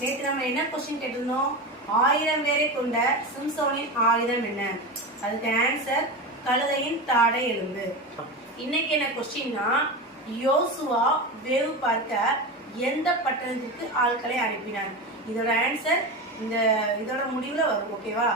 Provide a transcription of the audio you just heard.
நேற்று நம்ம என்ன கொஸ்டின் கேட்டிருந்தோம்? 1000 பேரை கொண்ட சிம்சோனின் ஆயுதம் என்ன? அதுக்கு ஆன்சர் கழுதையின் தாடை எலும்பு. இன்னைக்கு என்ன கொஸ்டின்னா, யோசுவா வேவு பார்க்க எந்த பட்டணத்திற்கு ஆட்களை அனுப்பினார்? இதோட ஆன்சர் இதோட முடிவுல வரும். ஓகேவா?